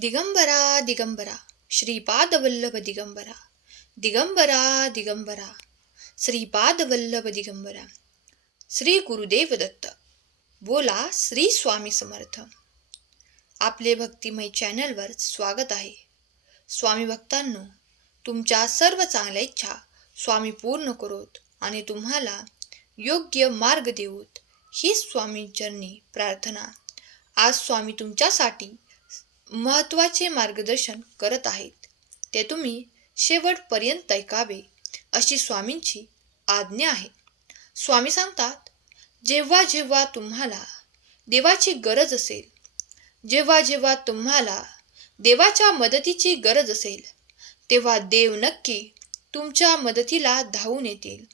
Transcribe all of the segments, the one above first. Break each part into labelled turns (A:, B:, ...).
A: दिगंबरा दिगंबरा श्रीपादवल्लभ दिगंबरा दिगंबरा दिगंबरा श्रीपादवल्लभ दिगंबरा श्री गुरुदेव दत्त बोला श्री स्वामी समर्थ. आपले भक्तिमय चॅनलवर स्वागत आहे. स्वामी भक्तांनो तुमच्या सर्व चांगल्या इच्छा स्वामी पूर्ण करोत आणि तुम्हाला योग्य मार्ग देऊत ही स्वामीचरणी प्रार्थना. आज स्वामी तुमच्यासाठी महत्त्वाचे मार्गदर्शन करत आहेत. ते तुम्ही शेवटपर्यंत ऐकावे अशी स्वामींची आज्ञा आहे. स्वामी सांगतात जेव्हा जेव्हा तुम्हाला देवाची गरज असेल जेव्हा जेव्हा तुम्हाला देवाच्या मदतीची गरज असेल तेव्हा देव नक्की तुमच्या मदतीला धावून येतील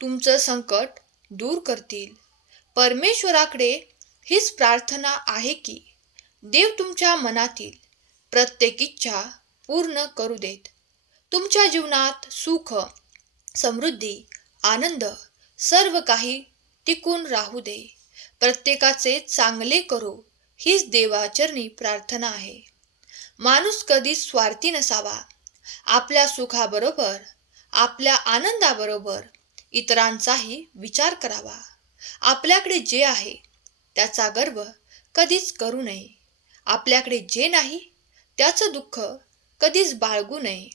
A: तुमचं संकट दूर करतील. परमेश्वराकडे हीच प्रार्थना आहे की देव तुमच्या मनातील प्रत्येक इच्छा पूर्ण करू देत. तुमच्या जीवनात सुख समृद्धी आनंद सर्व काही टिकून राहू दे. प्रत्येकाचे चांगले करो हीच देवाचरणी प्रार्थना आहे. माणूस कधीच स्वार्थी नसावा. आपल्या सुखाबरोबर आपल्या आनंदाबरोबर इतरांचाही विचार करावा. आपल्याकडे जे आहे त्याचा गर्व कधीच करू नये. आपल्याकडे जे नाही त्याचं दुःख कधीच बाळगू नये.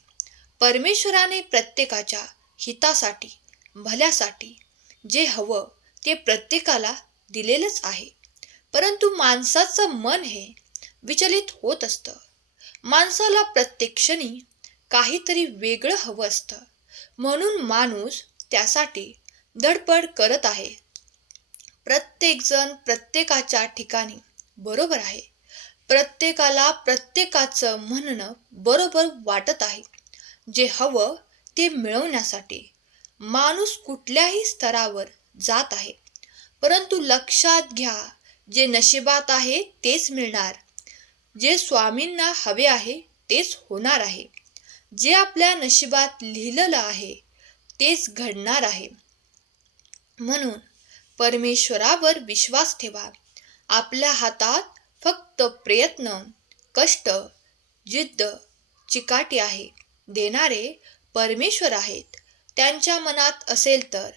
A: परमेश्वराने प्रत्येकाच्या हितासाठी भल्यासाठी जे हवं ते प्रत्येकाला दिलेलंच आहे. परंतु माणसाचं मन हे विचलित होत असतं. माणसाला प्रत्येक क्षणी काहीतरी वेगळं हवं असतं. म्हणून माणूस त्यासाठी धडपड करत आहे. प्रत्येकजण प्रत्येकाच्या ठिकाणी बरोबर आहे. प्रत्येकाला प्रत्येकाचं म्हणणं बरोबर वाटत आहे. जे हवं ते मिळवण्यासाठी माणूस कुठल्याही स्तरावर जात आहे. परंतु लक्षात घ्या जे नशिबात आहे तेच मिळणार. जे स्वामींना हवे आहे तेच होणार आहे. जे आपल्या नशिबात लिहिलेलं आहे तेच घडणार आहे. म्हणून परमेश्वरावर विश्वास ठेवा. आपल्या हातात फक्त प्रयत्न कष्ट जिद्द चिकाटी आहे. देणारे परमेश्वर आहेत. त्यांच्या मनात असेल तर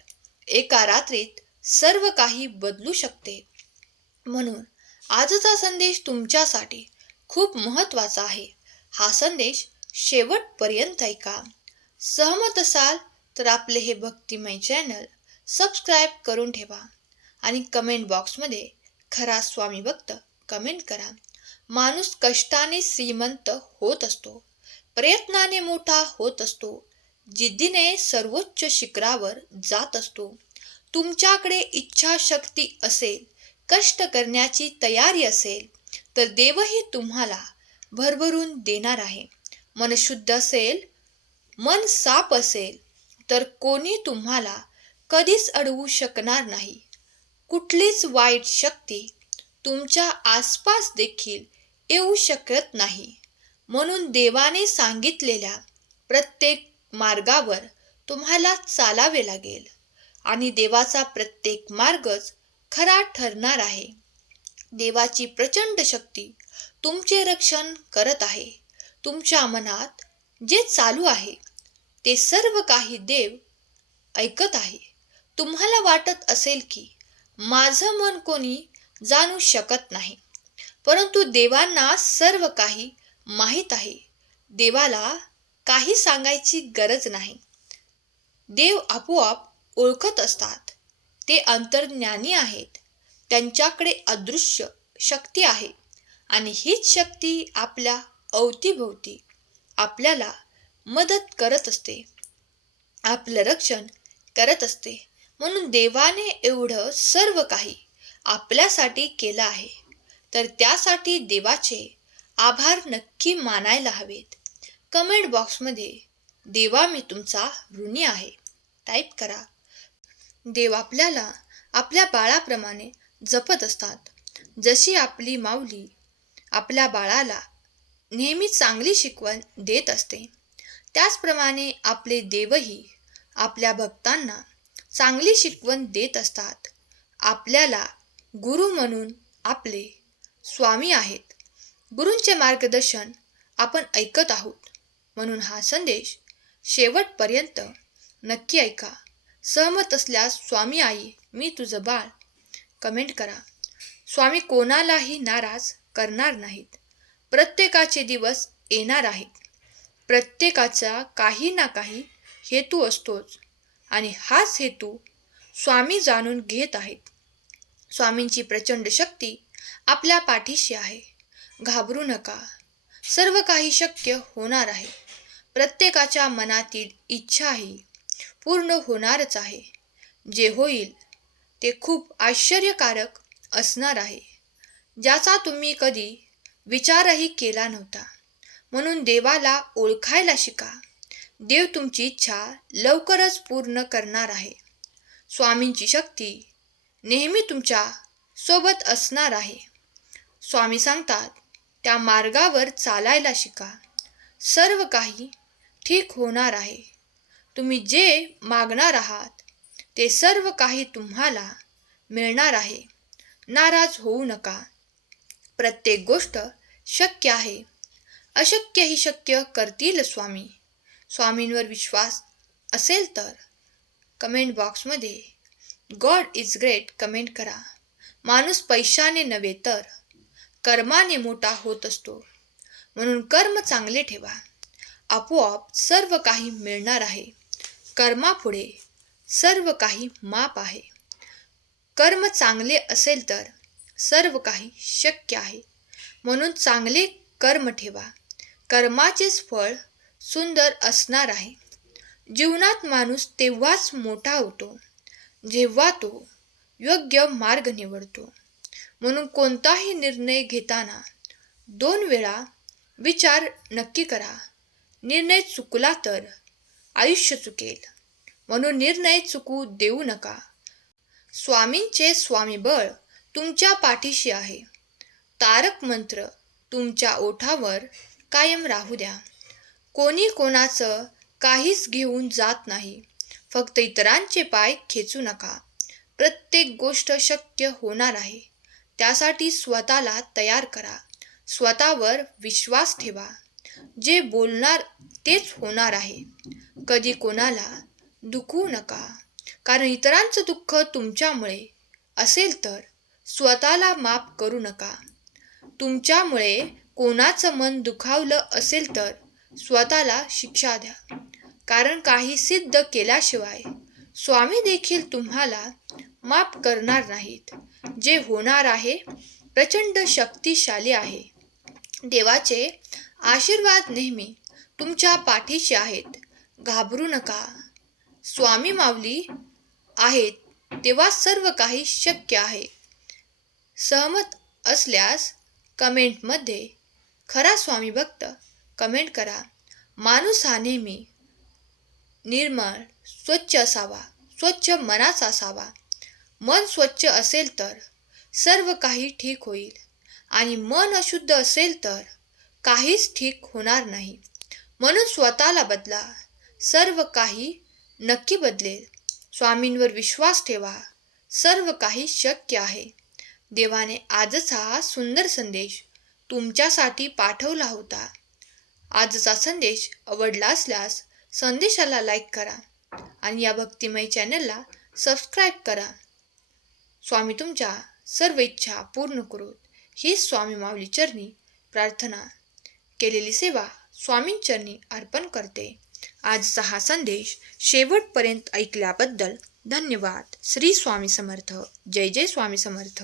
A: एका रात्रीत सर्व काही बदलू शकते. म्हणून आजचा संदेश तुमच्यासाठी खूप महत्त्वाचा आहे. हा संदेश शेवटपर्यंत ऐका. सहमत असाल तर आपले हे भक्तिमय चॅनल सबस्क्राईब करून ठेवा आणि कमेंट बॉक्समध्ये खरा स्वामी भक्त कमेंट करा. माणूस कष्टाने श्रीमंत होत असतो. प्रयत्नाने मोठा होत असतो. जिद्दीने सर्वोच्च शिखरावर जात असतो. तुमच्याकडे इच्छाशक्ती असेल कष्ट करण्याची तयारी असेल तर देवही तुम्हाला भरभरून देणार आहे. मन शुद्ध असेल मन साप असेल तर कोणी तुम्हाला कधीच अडवू शकणार नाही. कुठलीच वाईट शक्ती तुमच्या आसपास देखील येऊ शकत नाही. म्हणून देवाने सांगितलेल्या प्रत्येक मार्गावर तुम्हाला चालावे लागेल आणि देवाचा प्रत्येक मार्गच खरा ठरणार आहे. देवाची प्रचंड शक्ती तुमचे रक्षण करत आहे. तुमच्या मनात जे चालू आहे ते सर्व काही देव ऐकत आहे. तुम्हाला वाटत असेल की माझं मन कोणी जाणू शकत नाही. परंतु देवांना सर्व काही माहीत आहे. देवाला काही सांगायची गरज नाही. देव आपोआप ओळखत असतात. ते अंतर्ज्ञानी आहेत. त्यांच्याकडे अदृश्य शक्ती आहे आणि हीच शक्ती आपल्या अवतीभोवती आपल्याला मदत करत असते. आपलं रक्षण करत असते. म्हणून देवाने एवढं सर्व काही आपल्यासाठी केलं आहे. तर त्यासाठी देवाचे आभार नक्की मानायला हवेत. कमेंट बॉक्समध्ये देवा मी तुमचा ऋणी आहे. टाईप करा. देव आपल्याला आपल्या बाळाप्रमाणे जपत असतात. जशी आपली माऊली आपल्या बाळाला नेहमी चांगली शिकवण देत असते त्याचप्रमाणे आपले देवही आपल्या भक्तांना चांगली शिकवण देत असतात. आपल्याला गुरु म्हणून आपले स्वामी आहेत. गुरूंचे मार्गदर्शन आपण ऐकत आहोत. म्हणून हा संदेश शेवटपर्यंत नक्की ऐका. सहमत असल्यास स्वामी आई मी तुझं बाळ. कमेंट करा. स्वामी कोणालाही नाराज करणार नाहीत. प्रत्येकाचे दिवस येणार आहेत. प्रत्येकाचा काही ना काही हेतू असतोच आणि हाच हेतू स्वामी जाणून घेत आहेत. स्वामींची प्रचंड शक्ती आपल्या पाठीशी आहे. घाबरू नका. सर्व काही शक्य होणार आहे. प्रत्येकाच्या मनातील इच्छाही पूर्ण होणारच आहे. जे होईल ते खूप आश्चर्यकारक असणार आहे. ज्याचा तुम्ही कधी विचारही केला नव्हता. म्हणून देवाला ओळखायला शिका. देव तुमची इच्छा लवकरच पूर्ण करणार आहे. स्वामींची शक्ती नेहमी तुमच्यासोबत असणार आहे. स्वामी सांगतात त्या मार्गावर चालायला शिका. सर्व काही ठीक होणार आहे. तुम्ही जे मागणार आहात ते सर्व काही तुम्हाला मिळणार आहे. नाराज होऊ नका. प्रत्येक गोष्ट शक्य आहे. अशक्य ही शक्य करतील स्वामी. स्वामींवर विश्वास असेल तर कमेंट बॉक्समध्ये गॉड इज ग्रेट कमेंट करा. माणूस पैशाने नव्हे तर कर्माने मोठा होत असतो. म्हणून कर्म चांगले ठेवा. आपोआप सर्व काही मिळणार आहे. कर्मापुढे सर्व काही माप आहे. कर्म चांगले असेल तर सर्व काही शक्य आहे. म्हणून चांगले कर्म ठेवा. कर्माचेच फळ सुंदर असणार आहे. जीवनात माणूस तेव्हाच मोठा होतो. जेव्हा तो योग्य मार्ग निवडतो. म्हणून कोणताही निर्णय घेताना दोन वेळा विचार नक्की करा. निर्णय चुकला तर आयुष्य चुकेल. म्हणून निर्णय चुकू देऊ नका. स्वामींचे स्वामीबळ तुमच्या पाठीशी आहे. तारक मंत्र तुमच्या ओठावर कायम राहू द्या. कोणी कोणाचं काहीच घेऊन जात नाही. फक्त इतरांचे पाय खेचू नका. प्रत्येक गोष्ट शक्य होणार आहे. त्यासाठी स्वतःला तयार करा. स्वतःवर विश्वास ठेवा. जे बोलणार तेच होणार आहे. कधी कोणाला दुखवू नका. कारण इतरांचं दुःख तुमच्यामुळे. असेल तर स्वतःला माफ करू नका. तुमच्यामुळे कोणाचं मन दुखावलं असेल तर स्वतःला शिक्षा द्या. कारण काही सिद्ध केल्याशिवाय स्वामी देखील तुम्हाला माफ करणार नाहीत. जे होणार आहे प्रचंड शक्तिशाली आहे. देवाचे आशीर्वाद नेहमी तुमच्या पाठीशी आहेत. घाबरू नका. स्वामी माऊली आहेत तेव्हा सर्व काही शक्य आहे. सहमत असल्यास कमेंटमध्ये खरा स्वामी भक्त कमेंट करा. माणूस हा नेहमी निर्मळ स्वच्छ असावा स्वच्छ मनाचा असावा. मन स्वच्छ असेल तर सर्व काही ठीक होईल आणि मन अशुद्ध असेल तर काहीच ठीक होणार नाही. म्हणून स्वतःला बदला सर्व काही नक्की बदलेल. स्वामींवर विश्वास ठेवा सर्व काही शक्य आहे. देवाने आजचा हा सुंदर संदेश तुमच्यासाठी पाठवला होता. आजचा संदेश आवडला असल्यास संदेशाला लाईक करा आणि या भक्तिमय चॅनलला सबस्क्राईब करा. स्वामी तुमच्या सर्व इच्छा पूर्ण करोत ही स्वामी माऊली चरणी प्रार्थना केलेली सेवा स्वामींचरणी अर्पण करते. आजचा हा संदेश शेवटपर्यंत ऐकल्याबद्दल धन्यवाद. श्री स्वामी समर्थ. जय जय स्वामी समर्थ.